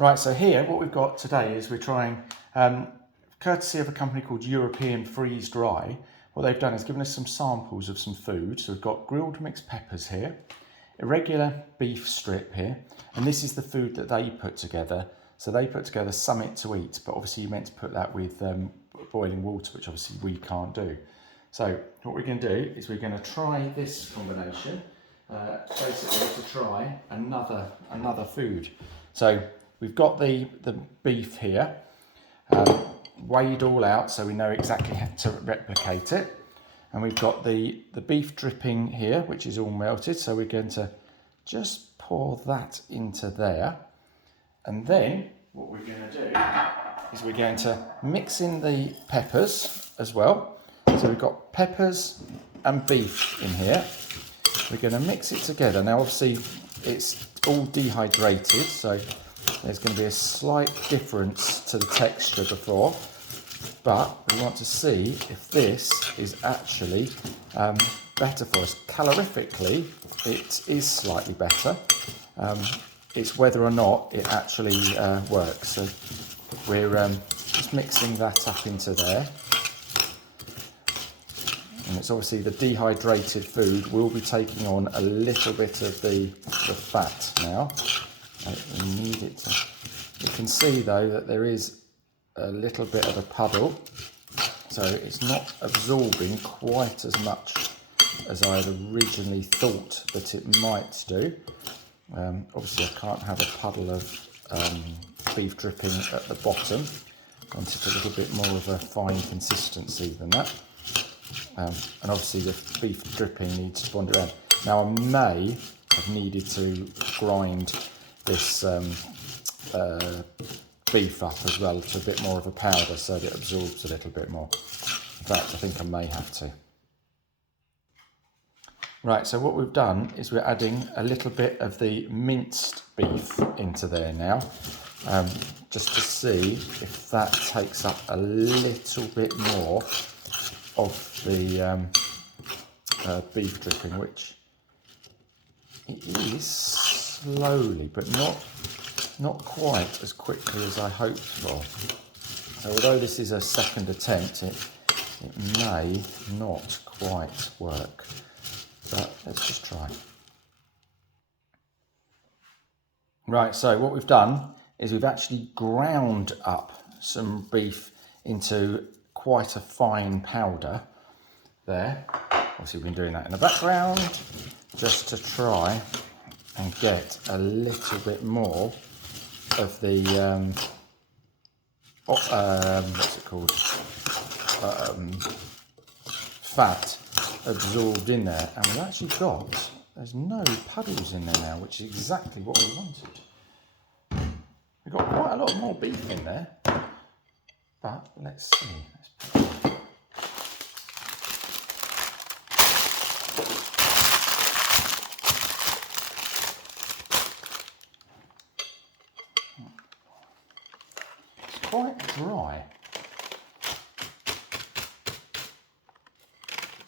Right, so here what we've got today is we're trying, courtesy of a company called European Freeze Dry, what they've done is given us some samples of some food. So we've got grilled mixed peppers here, irregular beef strip here, and this is the food that they put together. So they put together Summit to Eat, but obviously you meant to put that with boiling water, which obviously we can't do. So what we're going to do is we're going to try this combination, basically to try another food. So we've got the beef here, weighed all out so we know exactly how to replicate it. And we've got the beef dripping here, which is all melted. So we're going to just pour that into there. And then what we're going to do is we're going to mix in the peppers as well. So we've got peppers and beef in here. We're going to mix it together. Now obviously it's all dehydrated, so there's going to be a slight difference to the texture before, but we want to see if this is actually better for us. Calorifically, it is slightly better. It's whether or not it actually works. So we're just mixing that up into there. And it's obviously the dehydrated food will be taking on a little bit of the fat now. We need it to. You can see though that there is a little bit of a puddle, so it's not absorbing quite as much as I had originally thought that it might do. Obviously I can't have a puddle of beef dripping at the bottom. I want it a little bit more of a fine consistency than that. And obviously the beef dripping needs to bond around. Now I may have needed to grind this beef up as well to a bit more of a powder so that it absorbs a little bit more. In fact, I think I may have to. Right, so what we've done is we're adding a little bit of the minced beef into there now, just to see if that takes up a little bit more of the beef dripping, which it is slowly, but not quite as quickly as I hoped for. So although this is a second attempt, it may not quite work, but let's just try. Right, so what we've done is we've actually ground up some beef into quite a fine powder there. Obviously we've been doing that in the background just to try and get a little bit more of the what's it called, fat absorbed in there. And we've actually got, there's no puddles in there now, which is exactly what we wanted. We've got quite a lot more beef in there, but let's see. Let's put it. Quite dry,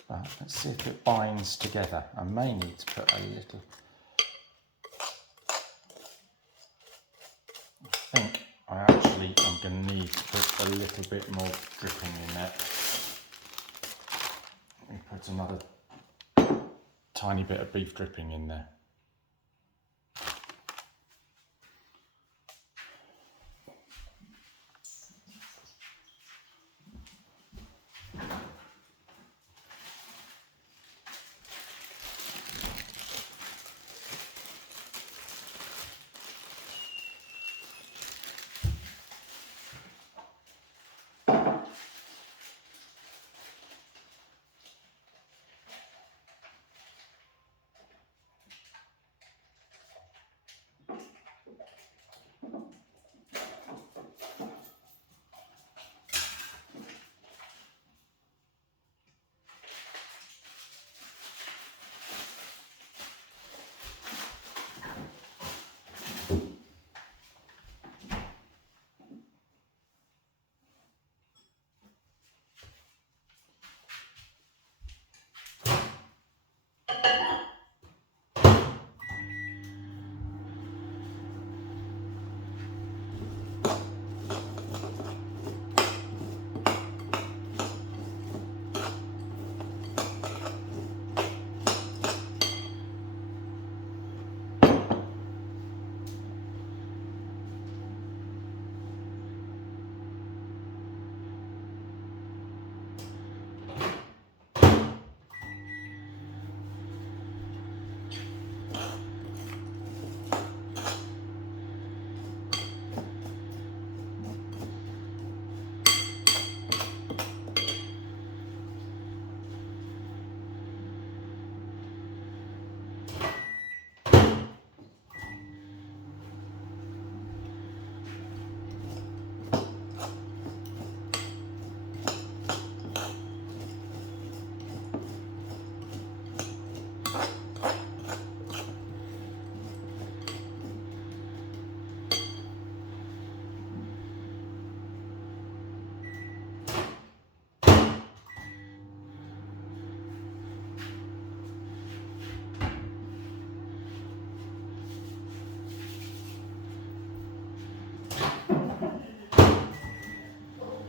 but let's see if it binds together. I may need to put a little. I think I actually am going to need to put a little bit more dripping in there. Let me put another tiny bit of beef dripping in there.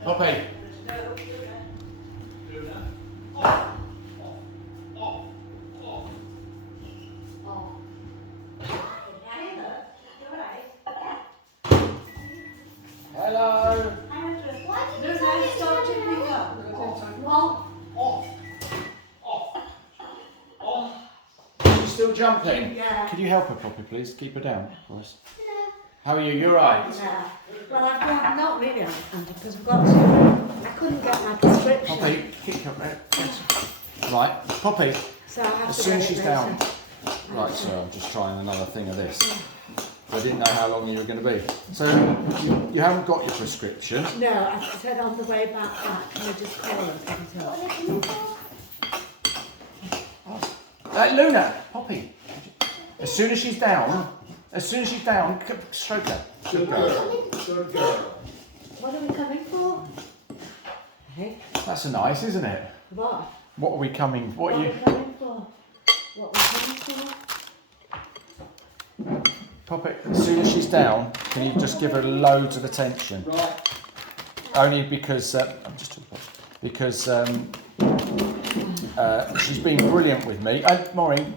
Poppy. Hello. She's still jumping. Yeah. Could you help her, Poppy, please? Keep her down for us. How are you? You're right. Yeah. Well, I've got not really on because we've got to. I couldn't get my prescription. Poppy, keep her there. Right, Poppy. So I have As to soon get as she's it down. later. Right, so I'm just trying another thing of this. I didn't know how long you were going to be. So you haven't got your prescription. No, I said on the way back, can I just call and pick it up? Luna, Poppy. As soon as she's down, stroke her. Good girl. Good girl. What are we coming for? Hey, That's nice, isn't it? what? What are we coming? What What are are you? we coming for? What are we coming for? Poppy, as soon as she's down, can you just give her loads of attention? Right. Only because I'm just talking because she's been brilliant with me. Maureen,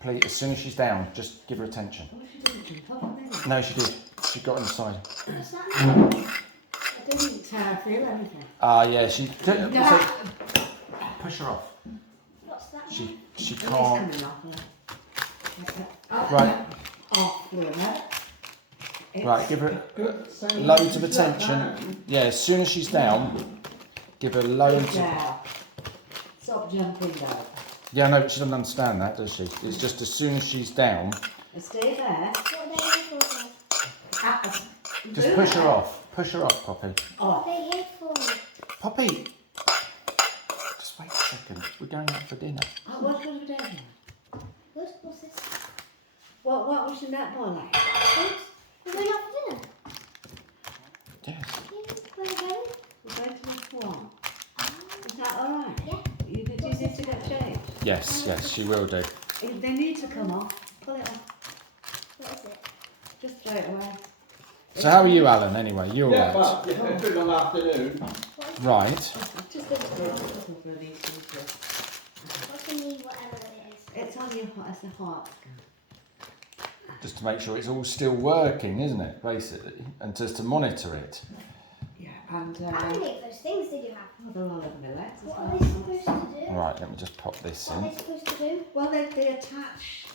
please, as soon as she's down, just give her attention. What she didn't jump up on it. No, she did. She got inside. I didn't feel anything. Yeah, she. Push her off. What's that? She It's can't. coming off. Right, Off, Luna. right. Give her loads of attention. Yeah, as soon as she's down, give her loads. Yeah. Stop jumping though. Yeah, no, she doesn't understand that, does she? It's just as soon as she's down, Stay there. What are they here for? just push her off. Push her off, Poppy. What Off. are they here for? Poppy. Just wait a second. We're going out for dinner. What was we doing? What's this? What was your netball like? We're going out for dinner. Yes. Where are we going? We're going to the swan. Is that alright? Yeah. You need to get changed. Yes, yes, she will do. If they need to come off, pull it off. What is it? Just straight away. So how are you, Alan, anyway? You all Yeah, right? well, yeah, it's been an afternoon. Right. Just a little for these things. What do you mean, whatever it is? It's on your heart, it's a heart. Just to make sure it's all still working, isn't it, basically? And just to monitor it. Yeah, and How many of those things did you have? they're all over my legs as What well. are they supposed to do? Right, let me just pop this What are in. they supposed to do? Well, they attach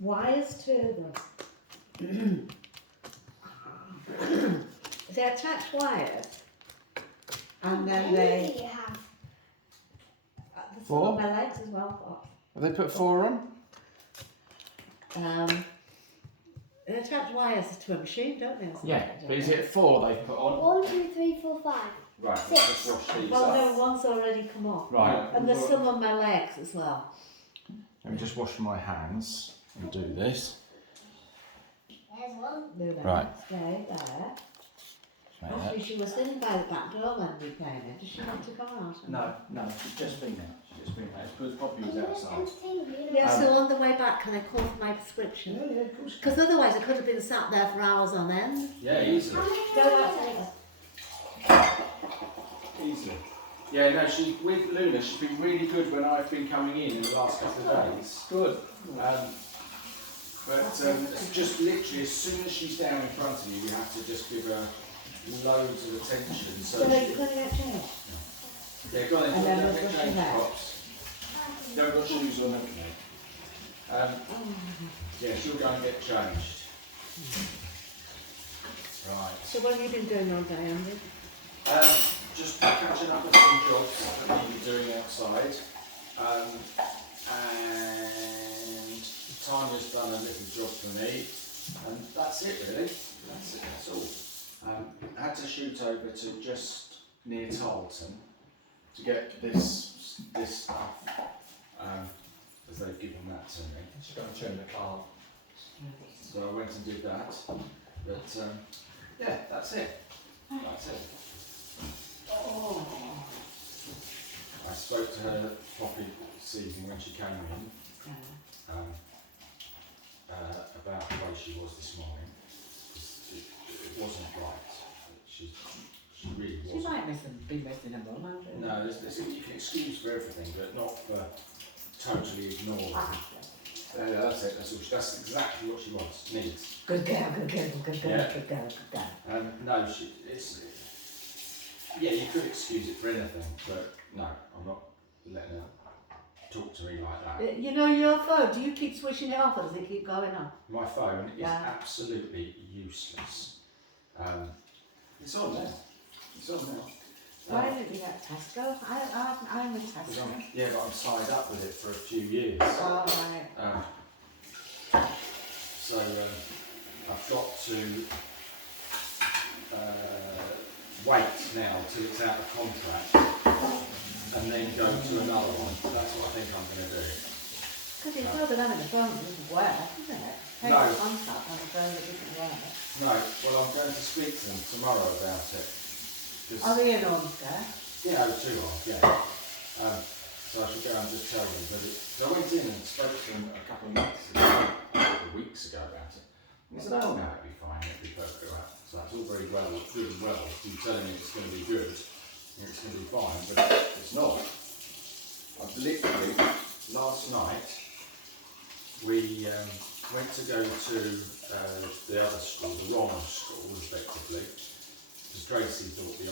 wires to them. They attach wires, and then How many they do you have? the Four? top of my legs as well. Have they put 4 on? They attach wires to a machine, don't they? or something? But is it 4 they put on? 1, 2, 3, 4, 5. Right, Six. let's wash these Well, up. no, one's already come off. Right, And there's some on my legs as well. let me just wash my hands and do this. There's one. Do that. Right. Stay there. Like Actually, she was sitting by the back door when we came in. Does she want to come out? No, she's just been there. She's just been there. It's because Poppy was I'm going to outside. entertain you. Yeah, so on the way back, can I call for my prescription? Yeah, of course. Because otherwise I could have been sat there for hours on end. Yeah, easily. How many Go are back there? later. Easily. Yeah, no, with Luna, she's been really good when I've been coming in the last couple of days. Good. But just literally, as soon as she's down in front of you, you have to just give her loads of attention. So So you're she, going to get changed? yeah, go on And then, then don't we'll get brush change your hair. props. Don't got shoes on, haven't you? Yeah, she'll go and get changed. Right. So what have you been doing all day, Andy? Just catching up with some jobs that we'll be doing outside. And Tanya's done a little job for me. And that's it really. That's all. I had to shoot over to just near Tarleton to get this stuff. As they've given that to me. She's going to turn the car. So I went and did that. But yeah, that's it. That's it. I spoke to her Poppy this evening when she came in about the way she was this morning. It wasn't right. She's really She wasn't. might be missing a mum, I don't know. No, you can excuse for everything, but not for totally ignoring. That's it. That's exactly what she wants, needs. Good girl, good girl, good girl, Yeah. good girl, good girl. No, yeah, you could excuse it for anything, but no, I'm not letting her talk to me like that. You know your phone, do you keep switching it off or does it keep going off? My phone is Yeah. absolutely useless. It's on now. It's on now. Why did you get Tesco? I'm with 'Cause Tesco. but I'm tied up with it for a few years. Oh, right. So I've got to wait now till it's out of contract and then go to another one. That's what I think I'm going to do. Because it's rather than having a phone that doesn't work, isn't it? Take No. a contact on a phone that doesn't work. No, well I'm going to speak to them tomorrow about it. Are they in Ormskirk? Yeah, two are, yeah. So I should go and just tell them that so I went in and spoke to them a couple of weeks ago about it. And they said, oh no, it'll be fine, it'll be perfectly right. So that's all very well, good and well. You telling me it's going to be good, and it's going to be fine, but it's not. I've literally, last night, we went to go to the other school, the wrong school, effectively, because Tracy thought the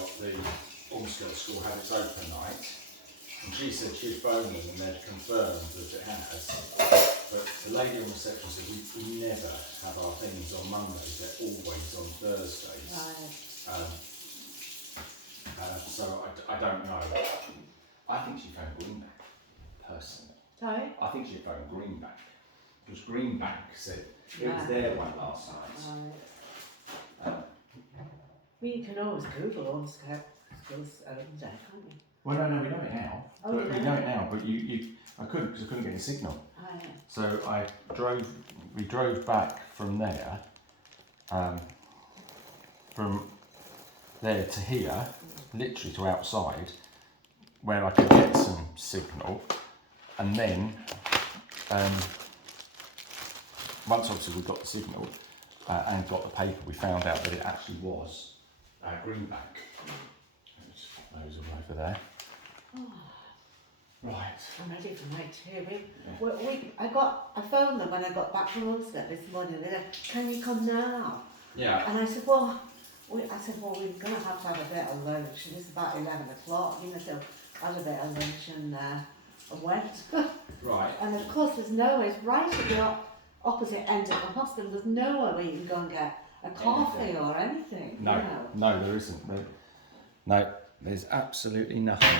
Ormskirk school had its open night, and she said she'd phoned them and they'd confirmed that it has. But the lady on reception said we never have our things on Mondays; they're always on Thursdays. Right. So I don't know. I think she phoned Greenback personally. Sorry? I think she phoned Greenback because Greenback said it was Yeah. their one last night. Right. Well, you can always Google Ormskirk schools there, can't you? Well, no, we know it now. Oh, But you we know know it? it now, but I couldn't because I couldn't get any signal. Oh, yeah. So we drove back from there, from there to here, literally to outside, where I could get some signal, and then once obviously we got the signal and got the paper, we found out that it actually was Greenback. Just put those all over there. Right. I'm ready for night too. I phoned them when I got back from Ormskirk this morning. They said, "Can you come now?" Yeah. And I said, "Well, we're going to have a bit of lunch." And it's about 11 o'clock. You know, so I had a bit of lunch and went. Right. And of course, there's nowhere. It's right at the opposite end of the hospital. There's nowhere where you can go and get a coffee or anything. No, You know. no, there isn't. No, there's absolutely nothing.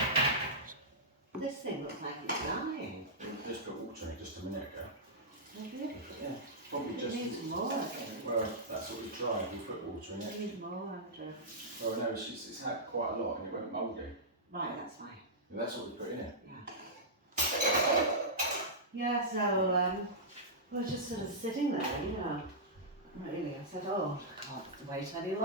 This thing looks like it's dying. Just put water in it just a minute ago. Maybe Yeah, probably it just. needs more. I think. Well, that's what we tried. We put water in It it. needs more, Andrew. Well, no, it's had quite a lot and it went mouldy. Right, that's fine. And that's what we put in it. Yeah, so we're just sort of sitting there, you know. Really, I said, oh, I can't wait any longer.